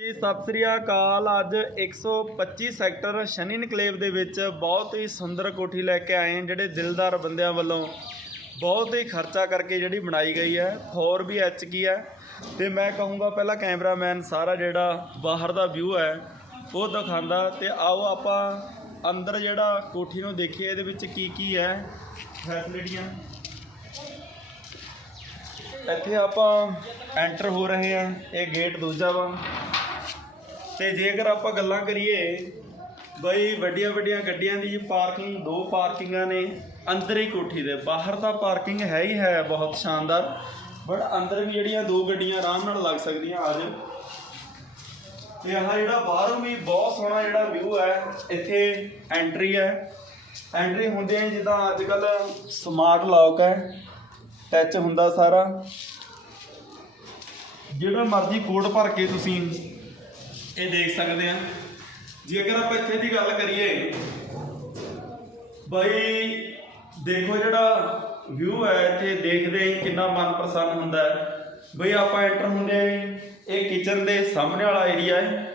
ਜੀ, ਸਤਿ ਸ੍ਰੀ ਅਕਾਲ। ਅੱਜ 125 ਸੈਕਟਰ ਸ਼ਨੀ ਇਨਕਲੇਵ ਦੇ ਵਿੱਚ ਬਹੁਤ ਹੀ ਸੁੰਦਰ ਕੋਠੀ ਲੈ ਕੇ ਆਏ ਹਾਂ, ਜਿਹੜੇ ਦਿਲਦਾਰ ਬੰਦਿਆਂ ਵੱਲੋਂ ਬਹੁਤ ਹੀ ਖਰਚਾ ਕਰਕੇ ਜਿਹੜੀ ਬਣਾਈ ਗਈ ਹੈ 4 ਵੀ ਐਚ ਕੀ ਹੈ। ਤੇ ਮੈਂ ਕਹੂੰਗਾ ਪਹਿਲਾਂ ਕੈਮਰਾਮੈਨ ਸਾਰਾ ਜਿਹੜਾ ਬਾਹਰ ਦਾ ਵਿਊ ਹੈ, ਉਹ ਦਿਖਾਉਂਦਾ। ਤੇ ਆਓ ਆਪਾਂ ਅੰਦਰ ਜਿਹੜਾ ਕੋਠੀ ਨੂੰ ਦੇਖੀਏ, ਇਹਦੇ ਵਿੱਚ ਕੀ ਕੀ ਹੈ ਫੈਸਿਲਿਟੀਆਂ ਇੱਥੇ ਆਪਾਂ ਐਂਟਰ ਹੋ ਰਹੇ ਹਾਂ, ਇਹ ਗੇਟ ਦੂਜਾ ਵਾ। ਤੇ ਜੇਕਰ ਆਪਾਂ ਗੱਲਾਂ ਕਰੀਏ, ਬਈ ਵੱਡੀਆਂ ਵੱਡੀਆਂ ਗੱਡੀਆਂ ਦੀ ਪਾਰਕਿੰਗ, ਦੋ ਪਾਰਕਿੰਗਾਂ ਨੇ, ਅੰਦਰ ਹੀ ਕੋਠੀ ਦੇ, ਬਾਹਰ ਤਾਂ ਪਾਰਕਿੰਗ ਹੈ ਹੀ ਹੈ, ਬਹੁਤ ਸ਼ਾਨਦਾਰ। ਬਟ ਅੰਦਰ ਵੀ ਜਿਹੜੀਆਂ ਦੋ ਗੱਡੀਆਂ ਆਰਾਮ ਨਾਲ ਲੱਗ ਸਕਦੀਆਂ ਆ ਜਾਓ ਤੇ ਆਹ ਜਿਹੜਾ ਬਾਹਰੋਂ ਵੀ ਬਹੁਤ ਸੋਹਣਾ ਜਿਹੜਾ ਵਿਊ ਹੈ, ਇੱਥੇ ਐਂਟਰੀ ਹੈ। ਐਂਟਰੀ ਹੁੰਦਿਆਂ ਹੀ ਜਿੱਦਾਂ ਅੱਜ ਕੱਲ ਸਮਾਰਟ ਲੌਕ ਹੈ ਟੱਚ ਹੁੰਦਾ ਸਾਰਾ। ਜਿਹੜਾ ਮਰਜ਼ੀ ਕੋਡ ਭਰ ਕੇ ਤੁਸੀਂ ਇਹ ਦੇਖ ਸਕਦੇ ਆ। ਅਗਰ ਆਪਾਂ ਇੱਥੇ ਦੀ ਗੱਲ ਕਰੀਏ, ਬਈ ਦੇਖੋ ਜਿਹੜਾ ਵਿਊ ਹੈ, ਇੱਥੇ ਦੇਖਦੇ ਹੀ ਕਿੰਨਾ ਮਨ ਪ੍ਰਸੰਨ ਹੁੰਦਾ ਹੈ। ਬਈ ਆਪਾਂ ਐਂਟਰ ਹੁੰਦੇ ਹੀ ਇਹ ਕਿਚਨ ਦੇ ਸਾਹਮਣੇ ਵਾਲਾ ਏਰੀਆ ਹੈ।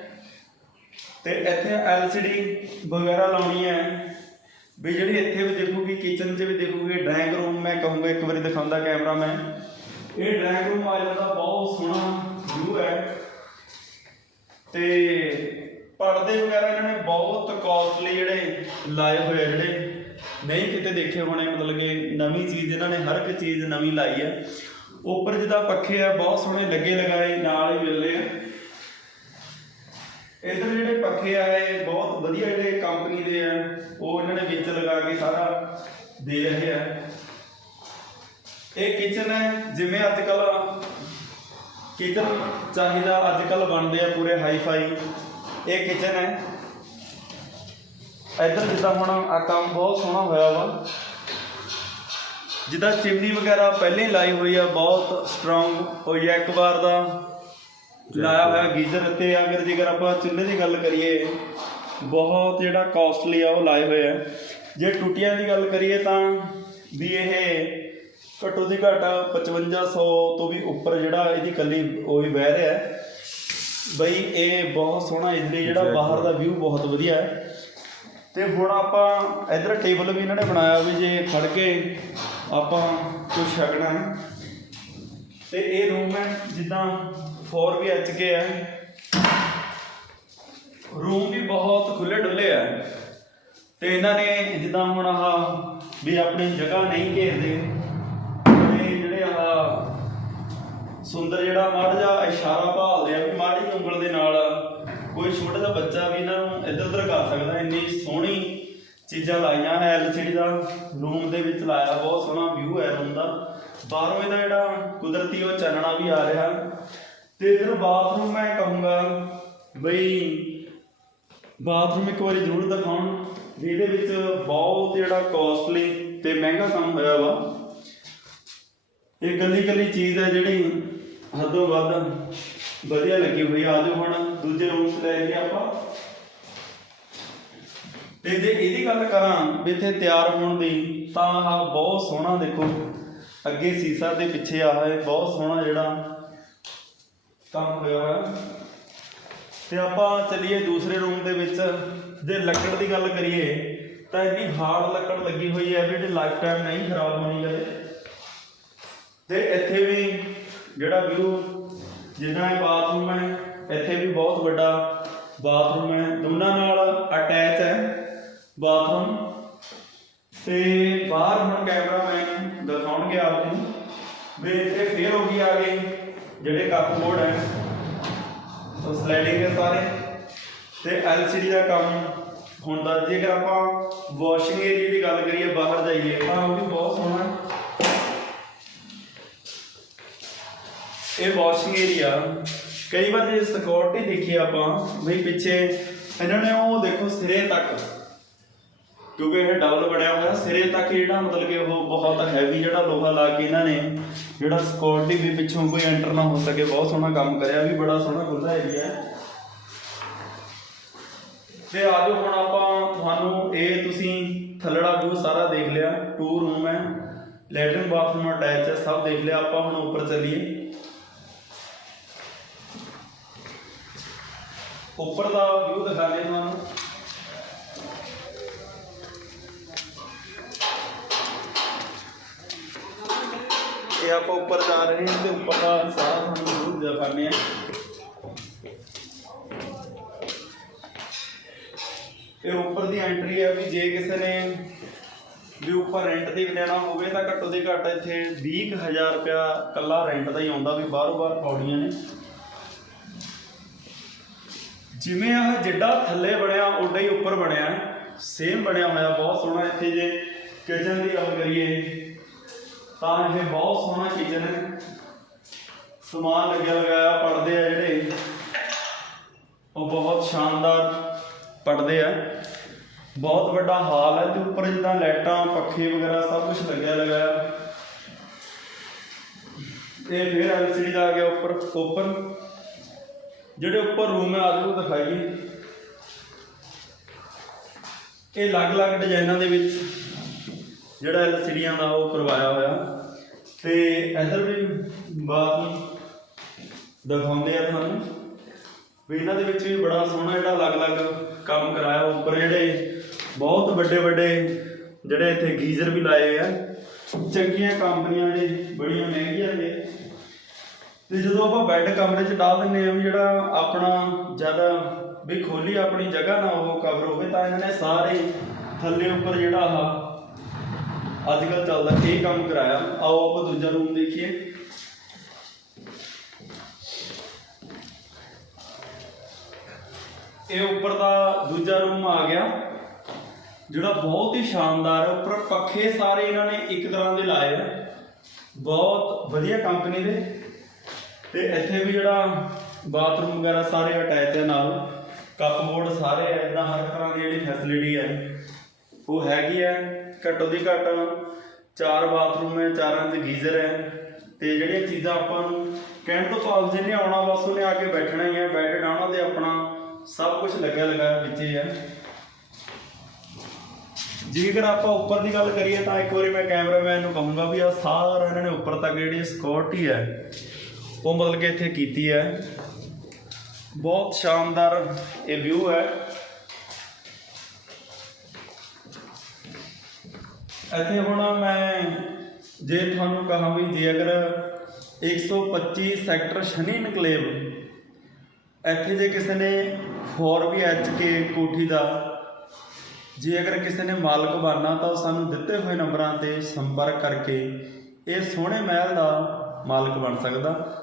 ਤੇ ਇੱਥੇ LCD ਵਗੈਰਾ ਲਾਉਣੀ ਹੈ। ਵੀ ਜਿਹੜੀ ਇੱਥੇ ਵੀ ਦੇਖੂਗੀ ਕਿਚਨ 'ਚ ਵੀ ਦੇਖੂਗੀ ਡਰਾਇੰਗ ਰੂਮ ਮੈਂ ਕਹੂੰਗਾ, ਇੱਕ ਵਾਰੀ ਦਿਖਾਉਂਦਾ ਕੈਮਰਾਮੈਨ ਇਹ ਡਰਾਇੰਗ ਰੂਮ ਆ ਜਾਂਦਾ, ਬਹੁਤ ਸੋਹਣਾ ਵਿਊ ਹੈ। ਤੇ ਪਰਦੇ ਵਗੈਰਾ ਇਹਨਾਂ ਨੇ ਬਹੁਤ ਕਾਸਟਲੀ ਜਿਹੜੇ ਲਾਏ ਹੋਏ ਜਿਹੜੇ ਨਹੀਂ ਕਿਤੇ ਦੇਖੇ ਹੋਣੇ, ਮਤਲਬ ਕਿ ਨਵੀਂ ਚੀਜ਼ ਇਹਨਾਂ ਨੇ ਹਰ ਇੱਕ ਚੀਜ਼ ਨਵੀਂ ਲਾਈ ਹੈ ਉੱਪਰ ਜਿਹਦਾ ਪੱਖੇ ਆ, ਬਹੁਤ ਸੋਹਣੇ ਲੱਗੇ ਲਗਾਏ, ਨਾਲ ਹੀ ਮਿਲਦੇ ਆ। ਇਧਰ ਜਿਹੜੇ ਪੱਖੇ ਆ, ਇਹ ਬਹੁਤ ਵਧੀਆ ਜਿਹੜੇ ਕੰਪਨੀ ਦੇ ਆ, ਉਹ ਇਹਨਾਂ ਨੇ ਵਿੱਚ ਲਗਾ ਕੇ ਸਾਰਾ ਦੇ ਰਹੇ ਆ। ਇਹ ਕਿਚਨ ਹੈ, ਜਿਵੇਂ ਅੱਜ ਕੱਲ ਕਿਚਨ ਚਾਹੀਦਾ? ਅੱਜ ਕੱਲ ਬਣਦੇ ਆ ਪੂਰੇ ਹਾਈ ਫਾਈ ਇਹ ਕਿਚਨ ਹੈ। ਇੱਧਰ ਜਿੱਦਾਂ ਹੁਣ ਆ ਕੰਮ ਬਹੁਤ ਸੋਹਣਾ ਹੋਇਆ ਵਾ। ਜਿੱਦਾਂ ਚਿਮਨੀ ਵਗੈਰਾ ਪਹਿਲਾਂ ਹੀ ਲਾਈ ਹੋਈ ਆ, ਬਹੁਤ ਸਟਰੋਂਗ ਹੋਈ ਆ ਇੱਕ ਵਾਰ ਦਾ ਲਾਇਆ ਹੋਇਆ ਗੀਜ਼ਰ ਤੇ। ਅਗਰ ਜੇਕਰ ਆਪਾਂ ਚੁੱਲ੍ਹੇ ਦੀ ਗੱਲ ਕਰੀਏ, ਬਹੁਤ ਜਿਹੜਾ ਕਾਸਟਲੀ ਆ ਉਹ ਲਾਏ ਹੋਏ ਆ। ਜੇ ਟੁੱਟੀਆਂ ਦੀ ਗੱਲ ਕਰੀਏ ਤਾਂ ਵੀ ਇਹ ਘੱਟੋ ਦੀ ਘੱਟ 5500 ਤੋਂ ਵੀ ਉੱਪਰ ਜਿਹੜਾ ਇਹਦੀ ਕੱਲੀ ਉਹ ਹੀ ਬਹਿ ਰਿਹਾ ਹੈ। ਬਈ ਇਹ ਬਹੁਤ ਸੋਹਣਾ ਇਜ਼ਲੀ ਜਿਹੜਾ ਬਾਹਰ ਦਾ ਵਿਊ ਬਹੁਤ ਵਧੀਆ ਹੈ। ਤੇ ਹੁਣ ਆਪਾਂ ਇਧਰ ਟੇਬਲ ਵੀ ਇਹਨਾਂ ਨੇ ਬਣਾਇਆ ਵੀ ਜੇ ਖੜ ਕੇ ਆਪਾਂ ਕੁਝ ਛਕਣਾ ਹੈ। ਤੇ ਇਹ ਰੂਮ ਹੈ ਜਿੱਦਾਂ 4 ਵੀ ਐਚ ਕੇ ਹੈ। ਰੂਮ ਵੀ ਬਹੁਤ ਖੁੱਲੇ ਡੁੱਲੇ ਆ ਤੇ ਇਹਨਾਂ ਨੇ ਜਿੱਦਾਂ ਹੁਣ ਆਹ ਵੀ ਆਪਣੀ ਜਗ੍ਹਾ ਨਹੀਂ ਘੇਰਦੇ ਤੇ ਜਿਹੜੇ ਆਹ ਸੁੰਦਰ ਜਿਹੜਾ ਮਾੜਾ ਜਿਹਾ ਇਸ਼ਾਰਾ ਭਾਲਦੇ ਆ ਵੀ ਮਾੜੀ ਉਂਗਲ ਦੇ ਨਾਲ ਕੋਈ ਛੋਟਾ ਜਿਹਾ ਬੱਚਾ ਵੀ ਇਹਨਾਂ ਨੂੰ ਇੱਧਰ ਉੱਧਰ ਕਰ ਸਕਦਾ, ਇੰਨੀ ਸੋਹਣੀ ਚੀਜ਼ਾਂ ਲਾਈਆਂ ਹੈ ਐਲਸੀਡੀ ਦਾ, ਰੂਮ ਦੇ ਵਿੱਚ ਲਾਇਆ, ਬਹੁਤ ਸੋਹਣਾ ਵਿਊ ਹੈ ਰੂਮ ਦਾ। ਬਾਹਰੋਂ ਇਹਦਾ ਜਿਹੜਾ ਕੁਦਰਤੀ ਉਹ ਚਾਨਣਾ ਵੀ ਆ ਰਿਹਾ। ਤੇ ਇਧਰ ਬਾਥਰੂਮ ਮੈਂ ਕਹੂੰਗਾ ਬਈ, ਬਾਥਰੂਮ ਇੱਕ ਵਾਰੀ ਜ਼ਰੂਰ ਦਿਖਾਉਣ ਵੀ ਇਹਦੇ ਵਿੱਚ ਬਹੁਤ ਜਿਹੜਾ ਕਾਸਟਲੀ ਤੇ ਮਹਿੰਗਾ ਕੰਮ ਹੋਇਆ ਵਾ। ਇਹ ਕੱਲੀ ਕੱਲੀ ਚੀਜ਼ ਹੈ ਜਿਹੜੀ ਹੱਦੋਂ ਵੱਧ ਵਧੀਆ ਲੱਗੀ ਹੋਈ ਆ। ਜਾਓ ਹੁਣ ਦੂਜੇ ਰੂਮ 'ਚ ਲੈ ਕੇ ਆਪਾਂ। ਤੇ ਜੇ ਇਹਦੀ ਗੱਲ ਕਰਾਂ ਵੀ ਇੱਥੇ ਤਿਆਰ ਹੋਣ ਦੀ, ਤਾਂ ਆਹ ਬਹੁਤ ਸੋਹਣਾ ਦੇਖੋ। ਅੱਗੇ ਸੀਸਾ ਤੇ ਪਿੱਛੇ ਆਹ ਹੈ ਬਹੁਤ ਸੋਹਣਾ ਜਿਹੜਾ ਕੰਮ ਹੋਇਆ ਹੋਇਆ। ਤੇ ਆਪਾਂ ਚਲੀਏ ਦੂਸਰੇ ਰੂਮ ਦੇ ਵਿੱਚ। ਜੇ ਲੱਕੜ ਦੀ ਗੱਲ ਕਰੀਏ, ਤਾਂ ਇੰਨੀ ਹਾਰਡ ਲੱਕੜ ਲੱਗੀ ਹੋਈ ਹੈ ਵੀ ਜਿਹੜੀ ਲਾਈਫ ਟਾਈਮ ਨਹੀਂ ਖਰਾਬ ਹੋਣੀ ਕਦੇ ਤੇ ਇੱਥੇ ਵੀ ਜਿਹੜਾ ਵਿਊ ਜਿੱਦਾਂ ਇਹ ਬਾਥਰੂਮ ਹੈ, ਇੱਥੇ ਵੀ ਬਹੁਤ ਵੱਡਾ ਬਾਥਰੂਮ ਹੈ। ਦੋਨਾਂ ਨਾਲ ਅਟੈਚ ਹੈ ਬਾਥਰੂਮ ਤੇ ਬਾਹਰ ਹੁਣ ਕੈਮਰਾਮੈਨ ਦਿਖਾਉਣਗੇ ਆਪ ਨੂੰ ਵੀ ਇੱਥੇ ਫੇਰ ਹੋ ਗਈ ਆ ਗਏ ਜਿਹੜੇ ਕੱਪਬੋਰਡ ਹੈ। ਉਹ ਸਲਾਈਡਿੰਗ ਹੈ ਸਾਰੇ। ਤੇ LCD ਦਾ ਕੰਮ ਹੁੰਦਾ ਜੇਕਰ ਆਪਾਂ ਵਾਸ਼ਿੰਗ ਏਰੀਆ ਦੀ ਗੱਲ ਕਰੀਏ, ਬਾਹਰ ਜਾਈਏ, ਤਾਂ ਉਹ ਵੀ ਬਹੁਤ ਸੋਹਣਾ ਇਹ ਵਾਸ਼ਿੰਗ ਏਰੀਆ ਕਈ ਵਾਰ ਜੇ ਸਿਕਿਉਰਿਟੀ ਦੇਖੀ ਆਪਾਂ ਵੀ ਪਿੱਛੇ ਇਹਨਾਂ ਨੇ ਉਹ ਦੇਖੋ ਸਿਰੇ ਤੱਕ। ਕਿਉਂਕਿ ਇਹ ਡਬਲ ਬਣਿਆ ਹੋਇਆ, ਸਿਰੇ ਤੱਕ ਜਿਹੜਾ ਮਤਲਬ ਕਿ ਉਹ ਬਹੁਤ ਹੈਵੀ ਜਿਹੜਾ ਲੋਹਾ ਲਾ ਕੇ ਇਹਨਾਂ ਨੇ, ਜਿਹੜਾ ਸਿਕਿਉਰਿਟੀ ਵੀ ਪਿੱਛੋਂ ਕੋਈ ਐਂਟਰ ਨਾ ਹੋ ਸਕੇ। ਬਹੁਤ ਸੋਹਣਾ ਕੰਮ ਕਰਿਆ ਵੀ ਬੜਾ ਸੋਹਣਾ ਖੁੱਲ੍ਹਾ ਏਰੀਆ ਹੈ। ਤੇ ਆਜੋ ਹੁਣ ਆਪਾਂ, ਤੁਹਾਨੂੰ ਇਹ ਤੁਸੀਂ ਥੱਲੜਾ ਵਿਊ ਸਾਰਾ ਦੇਖ ਲਿਆ। ਟੂ ਰੂਮ ਹੈ ਲੈਟਰਨ ਬਾਥਰੂਮ ਅਟੈਚ ਹੈ, ਸਭ ਦੇਖ ਲਿਆ। ਆਪਾਂ ਹੁਣ ਉੱਪਰ ਚੱਲੀਏ। ਉੱਪਰ ਦਾ ਵਿਊ ਦਿਖਾ ਰਹੇ ਤੁਹਾਨੂੰ। ਇਹ ਆਪਾਂ ਉੱਪਰ ਜਾ ਰਹੇ ਹਾਂ ਤੇ ਉੱਪਰ ਦਾ ਸਾਰਾ ਤੁਹਾਨੂੰ ਵਿਊ ਦਿਖਾਣੇ ਆ ਇਹ ਉੱਪਰ ਦੀ ਐਂਟਰੀ ਹੈ ਵੀ ਜੇ ਕਿਸੇ ਨੇ ਵੀ ਉੱਪਰ ਰੈਂਟ ਤੇ ਵੀ ਲੈਣਾ ਹੋਵੇ ਤਾਂ ਘੱਟੋ ਦੇ ਘੱਟ ਇੱਥੇ 20000 ਰੁਪਇਆ ਕੱਲਾ ਰੈਂਟ ਦਾ ਹੀ ਆਉਂਦਾ ਵੀ ਬਾਹਰੋਂ ਬਾਹਰ ਪੌੜੀਆਂ ਨੇ। ਜਿਵੇਂ ਆਹ ਜਿੱਡਾ ਥੱਲੇ ਬਣਿਆ ਉੱਡਾ ਹੀ ਉੱਪਰ ਬਣਿਆ। ਸੇਮ ਬਣਿਆ ਹੋਇਆ, ਬਹੁਤ ਸੋਹਣਾ ਇੱਥੇ ਜੇ ਕਿਚਨ ਦੀ ਗੱਲ ਕਰੀਏ, ਤਾਂ ਇਹ ਬਹੁਤ ਸੋਹਣਾ ਕਿਚਨ ਹੈ। ਸਮਾਨ ਲੱਗਿਆ ਲਗਾਇਆ, ਪੜਦੇ ਆ ਜਿਹੜੇ। ਉਹ ਬਹੁਤ ਸ਼ਾਨਦਾਰ ਪੜਦੇ ਆ। ਬਹੁਤ ਵੱਡਾ ਹਾਲ ਹੈ, ਤੇ ਉੱਪਰ ਜਿੱਦਾਂ ਲਾਈਟਾਂ, ਪੱਖੇ ਵਗੈਰਾ ਸਭ ਕੁਝ ਲੱਗਿਆ ਲਗਾਇਆ। ਇਹ ਫਿਰ ਐਲਸੀਡੀ ਦਾ ਆ ਗਿਆ ਉੱਪਰ ਓਪਨ ਜਿਹੜੇ ਉੱਪਰ ਰੂਮ ਹੈ ਆਜੋ ਦਿਖਾਈਏ ਇਹ ਅਲੱਗ-ਅਲੱਗ ਡਿਜ਼ਾਈਨਾਂ ਦੇ ਵਿੱਚ ਜਿਹੜਾ ਐਲਸੀਡੀਆਂ ਦਾ ਉਹ ਕਰਵਾਇਆ ਹੋਇਆ। ਤੇ ਇੱਧਰ ਵੀ ਬਾਥਰੂਮ ਦਿਖਾਉਂਦੇ ਆ ਤੁਹਾਨੂੰ। ਵੀ ਇਹਨਾਂ ਦੇ ਵਿੱਚ ਵੀ ਬੜਾ ਸੋਹਣਾ ਜਿਹੜਾ ਅਲੱਗ-ਅਲੱਗ ਕੰਮ ਕਰਾਇਆ। ਉੱਪਰ ਜਿਹੜੇ ਬਹੁਤ ਵੱਡੇ ਵੱਡੇ ਜਿਹੜੇ ਇੱਥੇ ਗੀਜ਼ਰ ਵੀ ਲਾਏ ਹੋਏ ਆ। ਚੰਗੀਆਂ ਕੰਪਨੀਆਂ ਦੇ ਬੜੀਆਂ ਮਹਿੰਗੀਆਂ ਨੇ। ਤੇ ਜਦੋਂ ਆਪਾਂ ਬੈੱਡ ਕਮਰੇ 'ਚ ਡਾਲ ਦਿੰਨੇ ਆ ਵੀ ਜਿਹੜਾ ਆਪਣਾ ਜਦ ਵੀ ਖੋਲੀ ਆਪਣੀ ਜਗ੍ਹਾ ਨਾ ਉਹ ਕਵਰ ਹੋਵੇ, ਤਾਂ ਇਹਨਾਂ ਨੇ ਸਾਰੇ ਥੱਲੇ ਉੱਪਰ ਜਿਹੜਾ ਆਹ ਅੱਜ ਕੱਲ ਚੱਲਦਾ, ਇਹ ਕੰਮ ਕਰਾਇਆ। ਆਓ ਆਪਾਂ ਦੂਜਾ ਰੂਮ ਦੇਖੀਏ। ਇਹ ਉੱਪਰ ਦਾ ਦੂਜਾ ਰੂਮ ਆ ਗਿਆ, ਜਿਹੜਾ ਬਹੁਤ ਹੀ ਸ਼ਾਨਦਾਰ ਹੈ। ਉੱਪਰ ਪੱਖੇ ਸਾਰੇ ਇਹਨਾਂ ਨੇ ਇੱਕ ਤਰ੍ਹਾਂ ਦੇ ਲਾਏ ਆ। ਬਹੁਤ ਵਧੀਆ ਕੰਪਨੀ ਦੇ। ਤੇ ਇੱਥੇ ਵੀ ਜਿਹੜਾ ਬਾਥਰੂਮ ਵਗੈਰਾ ਸਾਰੇ ਅਟੈਚ ਹੈ ਨਾਲ। ਕੱਪਬੋਰਡ ਸਾਰੇ ਹੈ ਇਦਾਂ ਹਰ ਤਰ੍ਹਾਂ ਦੀ ਜਿਹੜੀ ਫੈਸਿਲਿਟੀ ਹੈ ਉਹ ਹੈਗੀ ਹੈ ਘੱਟੋ ਦੀ ਘੱਟ ਚਾਰ ਬਾਥਰੂਮ ਹੈ ਚਾਰਾਂ ਤੇ ਗੀਜ਼ਰ ਹੈ ਤੇ ਜਿਹੜੀਆਂ ਚੀਜ਼ਾਂ ਆਪਾਂ ਨੂੰ ਕਹਿਣ ਤੋਂ ਭਾਵ ਜਿਹਨੇ ਆਉਣਾ, ਬਸ ਉਹਨੇ ਆ ਕੇ ਬੈਠਣਾ ਹੀ ਹੈ ਬੈੱਡ ਡਾਉਣਾ ਤੇ ਆਪਣਾ ਸਭ ਕੁਝ ਲੱਗਿਆ ਲਗਾਇਆ ਵਿੱਚ ਹੀ ਹੈ ਜੇਕਰ ਆਪਾਂ ਉੱਪਰ ਦੀ ਗੱਲ ਕਰੀਏ ਤਾਂ ਇੱਕ ਵਾਰੀ ਮੈਂ ਕੈਮਰਾਮੈਨ ਨੂੰ ਕਹੂੰਗਾ ਵੀ ਆ ਸਾਰਾ ਇਹਨਾਂ ਨੇ ਉੱਪਰ ਤੱਕ ਜਿਹੜੀ ਸਿਕਿਉਰਿਟੀ ਹੈ ਉਹ ਮਤਲਬ ਕਿ ਇੱਥੇ ਕੀਤੀ ਹੈ। ਬਹੁਤ ਸ਼ਾਨਦਾਰ ਇਹ ਵਿਊ ਹੈ। ਇੱਥੇ ਹੁਣ ਮੈਂ ਜੇ ਤੁਹਾਨੂੰ ਕਹਾਂ ਵੀ ਜੇ ਅਗਰ 125 ਸੈਕਟਰ ਸ਼ਨੀ ਇਨਕਲੇਵ ਇੱਥੇ ਜੇ ਕਿਸੇ ਨੇ 4BHK ਕੋਠੀ ਦਾ, ਜੇ ਅਗਰ ਕਿਸੇ ਨੇ ਮਾਲਕ ਬਣਨਾ ਤਾਂ ਉਹ ਸਾਨੂੰ ਦਿੱਤੇ ਹੋਏ ਨੰਬਰਾਂ ਤੇ ਸੰਪਰਕ ਕਰਕੇ ਇਹ ਸੋਹਣੇ ਮਹਿਲ ਦਾ ਮਾਲਕ ਬਣ ਸਕਦਾ।